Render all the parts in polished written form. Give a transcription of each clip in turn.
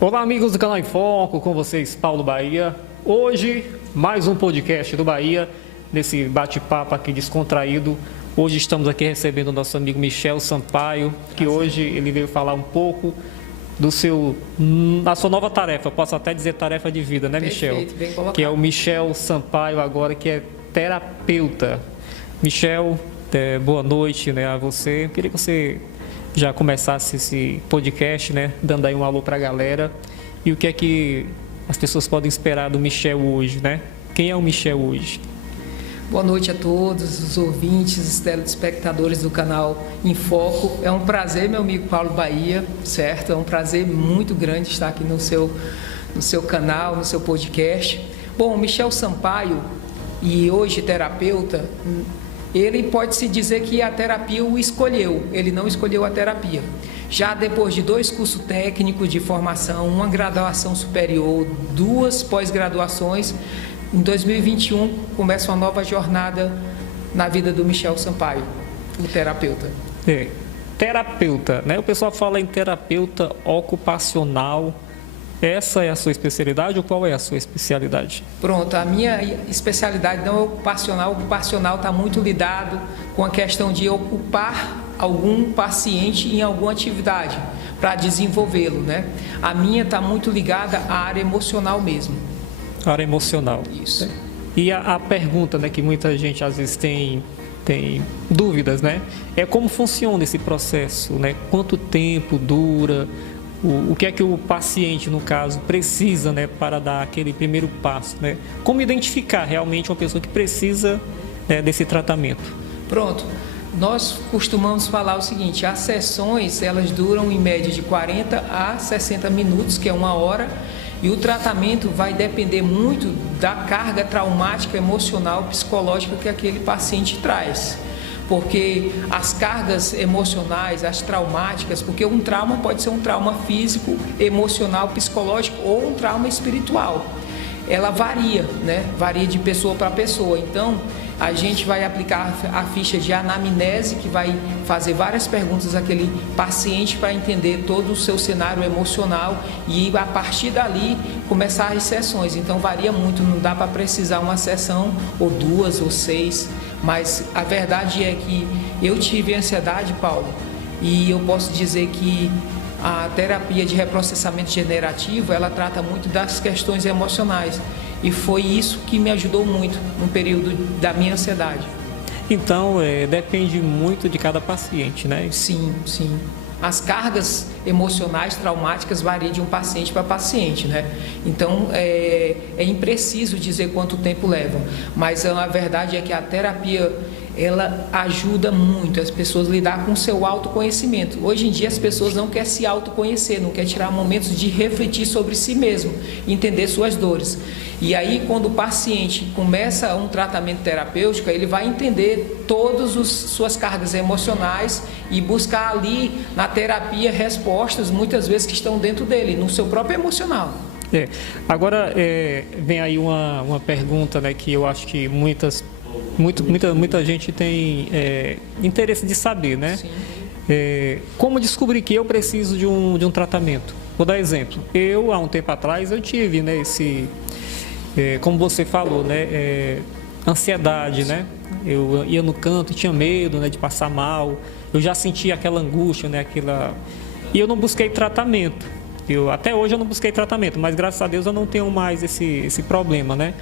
Olá, amigos do canal Em Foco, com vocês, Paulo Bahia. Hoje, mais um podcast do Bahia, nesse bate-papo aqui descontraído. Hoje estamos aqui recebendo o nosso amigo Michel Sampaio, que hoje ele veio falar um pouco da sua nova tarefa, posso até dizer tarefa de vida, né, Michel? Perfeito, bem colocado. Que é o Michel Sampaio agora, que é terapeuta. Michel, boa noite, né, a você. Eu queria que você já começasse esse podcast, né, dando aí um alô para a galera. E o que é que as pessoas podem esperar do Michel hoje, né? Quem é o Michel hoje? Boa noite a todos os ouvintes, os telespectadores do canal Em Foco. É um prazer, meu amigo Paulo Bahia, certo? É um prazer muito grande estar aqui no seu canal, no seu podcast. Bom, Michel Sampaio, e hoje terapeuta, ele pode-se dizer que a terapia o escolheu, ele não escolheu a terapia. Já depois de 2 cursos técnicos de formação, uma graduação superior, 2 pós-graduações, em 2021 começa uma nova jornada na vida do Michel Sampaio, o terapeuta. Terapeuta, né? O pessoal fala em terapeuta ocupacional. Essa é a sua especialidade ou qual é a sua especialidade? Pronto, a minha especialidade não é ocupacional. O ocupacional está muito lidado com a questão de ocupar algum paciente em alguma atividade para desenvolvê-lo, né? A minha está muito ligada à área emocional mesmo. Área emocional. Isso. E a pergunta, né, que muita gente às vezes tem dúvidas, né? É como funciona esse processo, né? Quanto tempo dura? O que é que o paciente, no caso, precisa, né, para dar aquele primeiro passo, né? Como identificar realmente uma pessoa que precisa, né, desse tratamento? Pronto. Nós costumamos falar o seguinte: as sessões, elas duram em média de 40 a 60 minutos, que é 1 hora, e o tratamento vai depender muito da carga traumática, emocional, psicológica que aquele paciente traz. Porque as cargas emocionais, as traumáticas, porque um trauma pode ser um trauma físico, emocional, psicológico ou um trauma espiritual. Ela varia, né? Varia de pessoa para pessoa. Então, a gente vai aplicar a ficha de anamnese, que vai fazer várias perguntas àquele paciente para entender todo o seu cenário emocional e, a partir dali, começar as sessões. Então, varia muito, não dá para precisar uma sessão ou 2 ou 6, mas a verdade é que eu tive ansiedade, Paulo, e eu posso dizer que a terapia de reprocessamento generativo, ela trata muito das questões emocionais. E foi isso que me ajudou muito no período da minha ansiedade. Então, depende muito de cada paciente, né? Sim, sim. As cargas emocionais traumáticas variam de um paciente para paciente, né? Então, é impreciso dizer quanto tempo leva. Mas a verdade é que a terapia, ela ajuda muito as pessoas a lidar com o seu autoconhecimento. Hoje em dia as pessoas não querem se autoconhecer, não querem tirar momentos de refletir sobre si mesmo, entender suas dores. E aí, quando o paciente começa um tratamento terapêutico, ele vai entender todas as suas cargas emocionais e buscar ali na terapia respostas, muitas vezes, que estão dentro dele, no seu próprio emocional. Agora, vem aí uma pergunta, né, que eu acho que muita gente tem interesse de saber, né? Como descobrir que eu preciso de um tratamento? Vou dar exemplo. Eu, há um tempo atrás, eu tive, né, como você falou, né, ansiedade, né? Eu ia no canto e tinha medo, né, de passar mal. Eu já sentia aquela angústia, né, e eu não busquei tratamento. Até hoje eu não busquei tratamento, mas graças a Deus eu não tenho mais esse problema, né?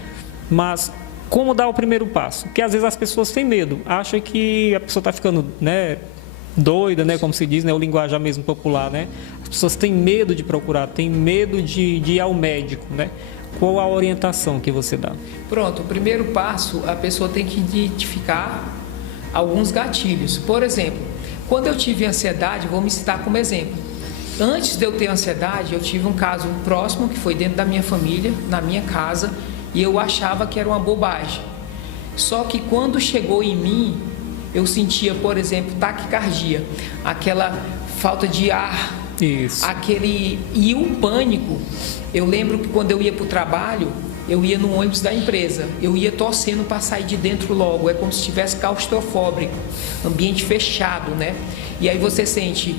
Mas como dar o primeiro passo? Porque às vezes as pessoas têm medo, acham que a pessoa está ficando, né, doida, né, como se diz, né, o linguajar mesmo popular, né? As pessoas têm medo de procurar, têm medo de ir ao médico, né? Qual a orientação que você dá? Pronto, o primeiro passo, a pessoa tem que identificar alguns gatilhos. Por exemplo, quando eu tive ansiedade, vou me citar como exemplo. Antes de eu ter ansiedade, eu tive um caso próximo, que foi dentro da minha família, na minha casa, e eu achava que era uma bobagem. Só que quando chegou em mim, eu sentia, por exemplo, taquicardia, aquela falta de ar, isso, e o pânico. Eu lembro que quando eu ia para o trabalho, eu ia no ônibus da empresa, eu ia torcendo para sair de dentro logo, é como se estivesse claustrofóbico, ambiente fechado, né? E aí você sente,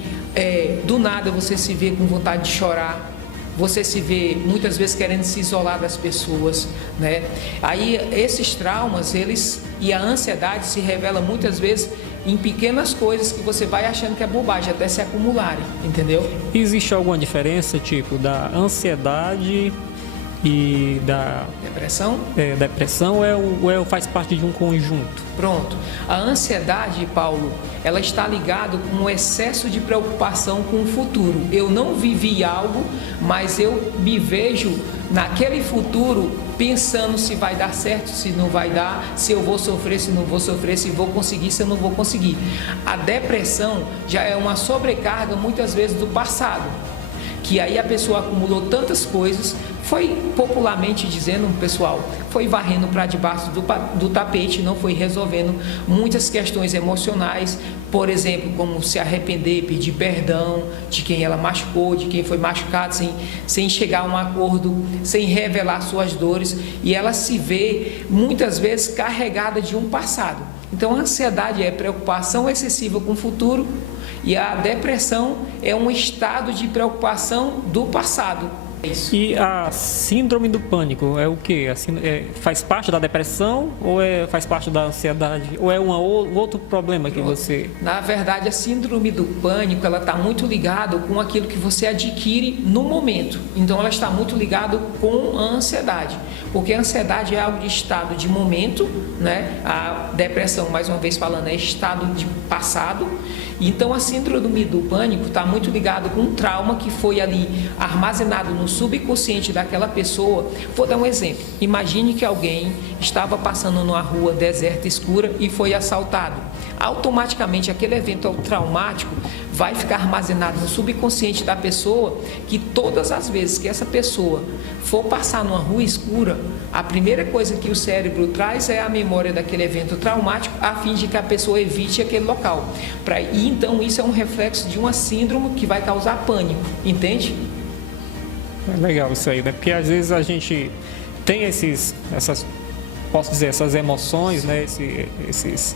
do nada você se vê com vontade de chorar, você se vê muitas vezes querendo se isolar das pessoas, né? Aí esses traumas, e a ansiedade se revela muitas vezes em pequenas coisas que você vai achando que é bobagem, até se acumularem, entendeu? Existe alguma diferença, tipo, da ansiedade e da depressão? Depressão ou faz parte de um conjunto? Pronto. A ansiedade, Paulo, ela está ligada com o excesso de preocupação com o futuro. Eu não vivi algo, mas eu me vejo naquele futuro pensando se vai dar certo, se não vai dar, se eu vou sofrer, se não vou sofrer, se vou conseguir, se eu não vou conseguir. A depressão já é uma sobrecarga muitas vezes do passado, que aí a pessoa acumulou tantas coisas, foi popularmente dizendo, pessoal, foi varrendo para debaixo do tapete, não foi resolvendo muitas questões emocionais, por exemplo, como se arrepender, pedir perdão de quem ela machucou, de quem foi machucado, sem chegar a um acordo, sem revelar suas dores, e ela se vê muitas vezes carregada de um passado. Então a ansiedade é preocupação excessiva com o futuro, e a depressão é um estado de preocupação do passado. E a síndrome do pânico é o quê? Faz parte da depressão ou faz parte da ansiedade? Ou é outro problema que você... Na verdade, a síndrome do pânico, ela está muito ligada com aquilo que você adquire no momento. Então, ela está muito ligada com a ansiedade. Porque a ansiedade é algo de estado de momento, né? A depressão, mais uma vez falando, é estado de passado. Então, a síndrome do pânico está muito ligado com um trauma que foi ali armazenado no subconsciente daquela pessoa. Vou dar um exemplo. Imagine que alguém estava passando numa rua deserta, escura e foi assaltado. Automaticamente, aquele evento traumático vai ficar armazenado no subconsciente da pessoa, que todas as vezes que essa pessoa for passar numa rua escura, a primeira coisa que o cérebro traz é a memória daquele evento traumático, a fim de que a pessoa evite aquele local. E então isso é um reflexo de uma síndrome que vai causar pânico, entende? É legal isso aí, né? Porque às vezes a gente tem essas emoções, né? Esses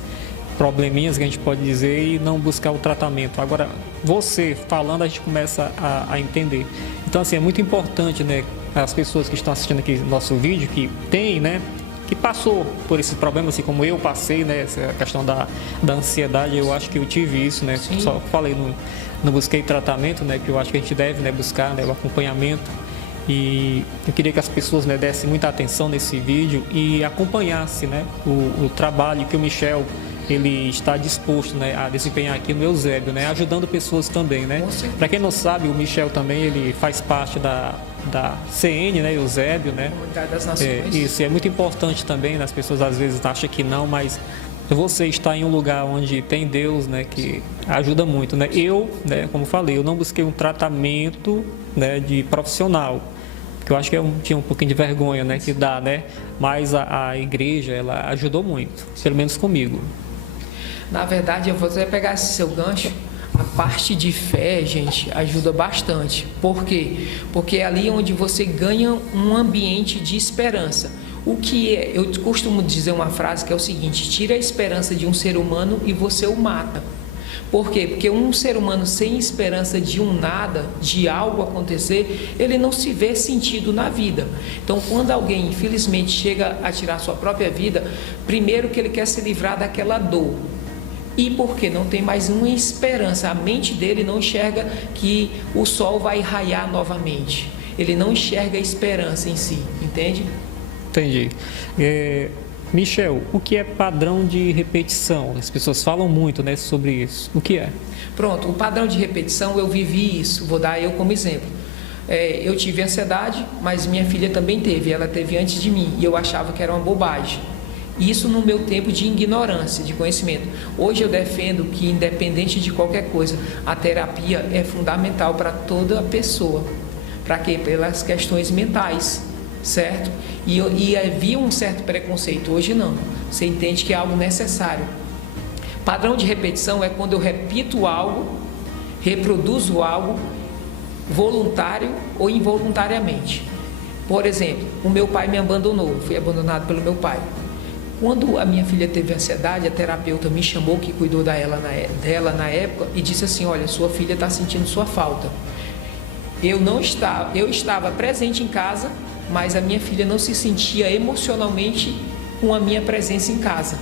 probleminhas que a gente pode dizer e não buscar o tratamento. Agora, você falando, a gente começa a entender. Então, assim, é muito importante, né? As pessoas que estão assistindo aqui nosso vídeo, que tem, né? Que passou por esses problemas, assim como eu passei, né? Essa questão da ansiedade, eu acho que eu tive isso, né? Sim. Só falei, não busquei tratamento, né? Que eu acho que a gente deve, né, buscar, né, o acompanhamento. E eu queria que as pessoas, né, dessem muita atenção nesse vídeo e acompanhassem, né, o trabalho que o Michel ele está disposto, né, a desempenhar aqui no Eusébio, né, ajudando pessoas também, né. Para quem não sabe, o Michel também ele faz parte da CN, né, Eusébio, né. Comunidade das Nações. Isso é muito importante também, né, as pessoas às vezes acham que não, mas você está em um lugar onde tem Deus, né, que ajuda muito, né. Eu, né, como falei, eu não busquei um tratamento, né, de profissional, porque eu acho que eu tinha um pouquinho de vergonha, né, que dá, né, mas a igreja, ela ajudou muito, pelo menos comigo. Na verdade, eu vou até pegar esse seu gancho. A parte de fé, gente, ajuda bastante. Por quê? Porque é ali onde você ganha um ambiente de esperança. Eu costumo dizer uma frase que é o seguinte: tira a esperança de um ser humano e você o mata. Por quê? Porque um ser humano sem esperança de um nada, de algo acontecer, ele não se vê sentido na vida. Então, quando alguém, infelizmente, chega a tirar sua própria vida, primeiro que ele quer se livrar daquela dor. E porque não tem mais uma esperança, a mente dele não enxerga que o sol vai raiar novamente. Ele não enxerga a esperança em si, entende? Entendi. Michel, o que é padrão de repetição? As pessoas falam muito, né, sobre isso. O que é? Pronto, o padrão de repetição, eu vivi isso. Vou dar eu como exemplo. Eu tive ansiedade, mas minha filha também teve. Ela teve antes de mim e eu achava que era uma bobagem. Isso no meu tempo de ignorância, de conhecimento. Hoje eu defendo que, independente de qualquer coisa, a terapia é fundamental para toda pessoa. Para quê? Pelas questões mentais, certo? E havia um certo preconceito, hoje não. Você entende que é algo necessário. Padrão de repetição é quando eu repito algo, reproduzo algo, voluntário ou involuntariamente. Por exemplo, o meu pai me abandonou, fui abandonado pelo meu pai. Quando a minha filha teve ansiedade, a terapeuta me chamou, que cuidou dela na época, e disse assim: olha, sua filha está sentindo sua falta. eu estava presente em casa, mas a minha filha não se sentia emocionalmente com a minha presença em casa.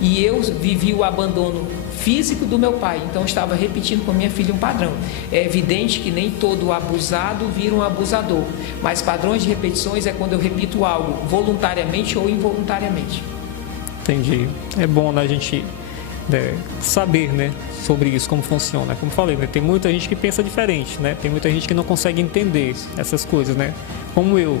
E eu vivi o abandono físico do meu pai, então eu estava repetindo com a minha filha um padrão. É evidente que nem todo abusado vira um abusador, mas padrões de repetições é quando eu repito algo voluntariamente ou involuntariamente. Entendi. É bom, né, a gente saber, né, sobre isso, como funciona. Como falei, né, tem muita gente que pensa diferente, né? Tem muita gente que não consegue entender essas coisas, né? Como eu,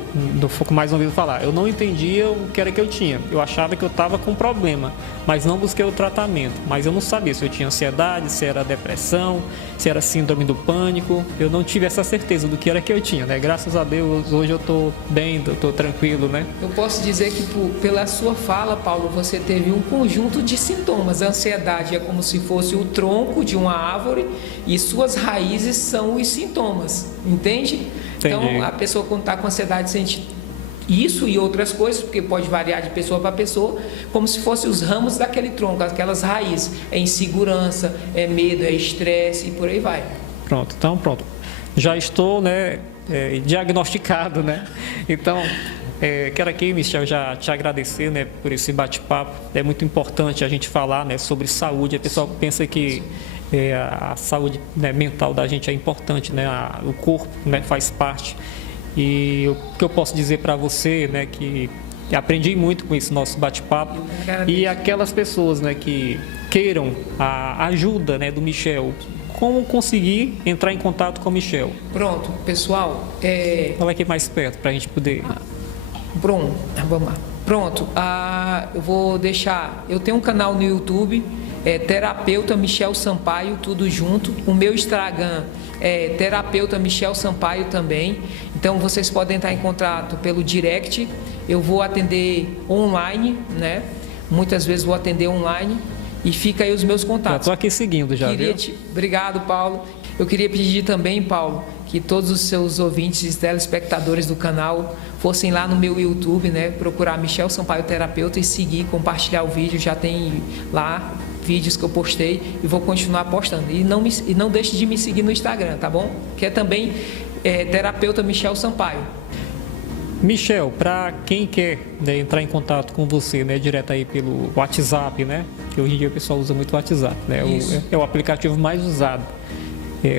mais uma vez falar, eu não entendia o que era que eu tinha. Eu achava que eu estava com problema, mas não busquei o tratamento. Mas eu não sabia se eu tinha ansiedade, se era depressão, se era síndrome do pânico. Eu não tive essa certeza do que era que eu tinha, né? Graças a Deus, hoje eu estou bem, eu estou tranquilo, né? Eu posso dizer que pela sua fala, Paulo, você teve um conjunto de sintomas. A ansiedade é como se fosse o tronco de uma árvore e suas raízes são os sintomas, entende? Entendi. Então, a pessoa quando está com ansiedade sente isso e outras coisas, porque pode variar de pessoa para pessoa, como se fossem os ramos daquele tronco, aquelas raízes. É insegurança, é medo, é estresse e por aí vai. Pronto, então pronto. Já estou, né, diagnosticado, né? Então, quero aqui, Michel, já te agradecer, né, por esse bate-papo. É muito importante a gente falar, né, sobre saúde. A pessoa pensa que a saúde, né, mental da gente é importante, né? O corpo, né, faz parte. E o que eu posso dizer para você, né, que aprendi muito com esse nosso bate-papo. E aquelas pessoas, né, que queiram a ajuda, né, do Michel, como conseguir entrar em contato com o Michel? Pronto, pessoal. Fala aqui mais perto para a gente poder. Pronto, vamos lá. Pronto, eu vou deixar. Eu tenho um canal no YouTube. Terapeuta Michel Sampaio, tudo junto. O meu Instagram é Terapeuta Michel Sampaio também. Então vocês podem entrar em contato pelo direct. Eu vou atender online, né? Muitas vezes vou atender online. E fica aí os meus contatos. Estou aqui seguindo já, viu? Obrigado, Paulo. Eu queria pedir também, Paulo, que todos os seus ouvintes e telespectadores do canal fossem lá no meu YouTube, né? Procurar Michel Sampaio Terapeuta e seguir, compartilhar o vídeo. Já tem lá vídeos que eu postei e vou continuar postando. E não deixe de me seguir no Instagram, tá bom? Que é também Terapeuta Michel Sampaio. Michel, para quem quer, né, entrar em contato com você, né, direto aí pelo WhatsApp, né? Que hoje em dia o pessoal usa muito o WhatsApp, né? É o aplicativo mais usado.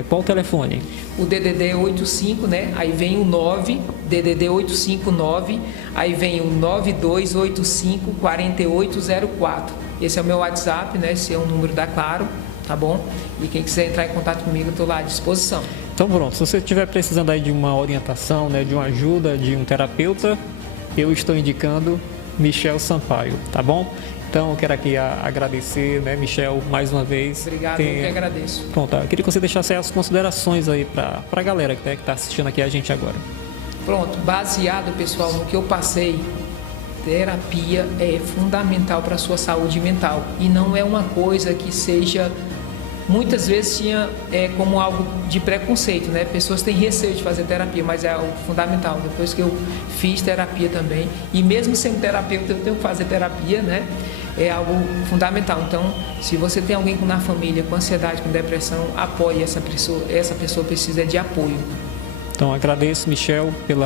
Qual o telefone? O DDD 85, né? Aí vem o 9, DDD 859, aí vem o 9285 4804. Esse é o meu WhatsApp, né? Esse é o número da Claro, tá bom? E quem quiser entrar em contato comigo, eu estou lá à disposição. Então pronto, se você estiver precisando aí de uma orientação, né, de uma ajuda, de um terapeuta, eu estou indicando Michel Sampaio, tá bom? Então eu quero aqui agradecer, né, Michel, mais uma vez. Obrigado, eu que agradeço. Pronto, eu queria que você deixasse as considerações aí para a galera que está assistindo aqui a gente agora. Pronto, baseado, pessoal, no que eu passei, terapia é fundamental para a sua saúde mental e não é uma coisa que seja, muitas vezes tinha como algo de preconceito, né? Pessoas têm receio de fazer terapia, mas é algo fundamental. Depois que eu fiz terapia também, e mesmo sendo terapeuta, eu tenho que fazer terapia, né? É algo fundamental. Então, se você tem alguém na família com ansiedade, com depressão, apoie essa pessoa. Essa pessoa precisa de apoio. Então, agradeço, Michel, pelo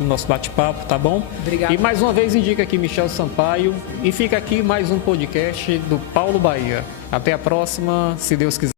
nosso bate-papo, tá bom? Obrigado. E mais uma vez indica aqui Michel Sampaio e fica aqui mais um podcast do Paulo Bahia. Até a próxima, se Deus quiser.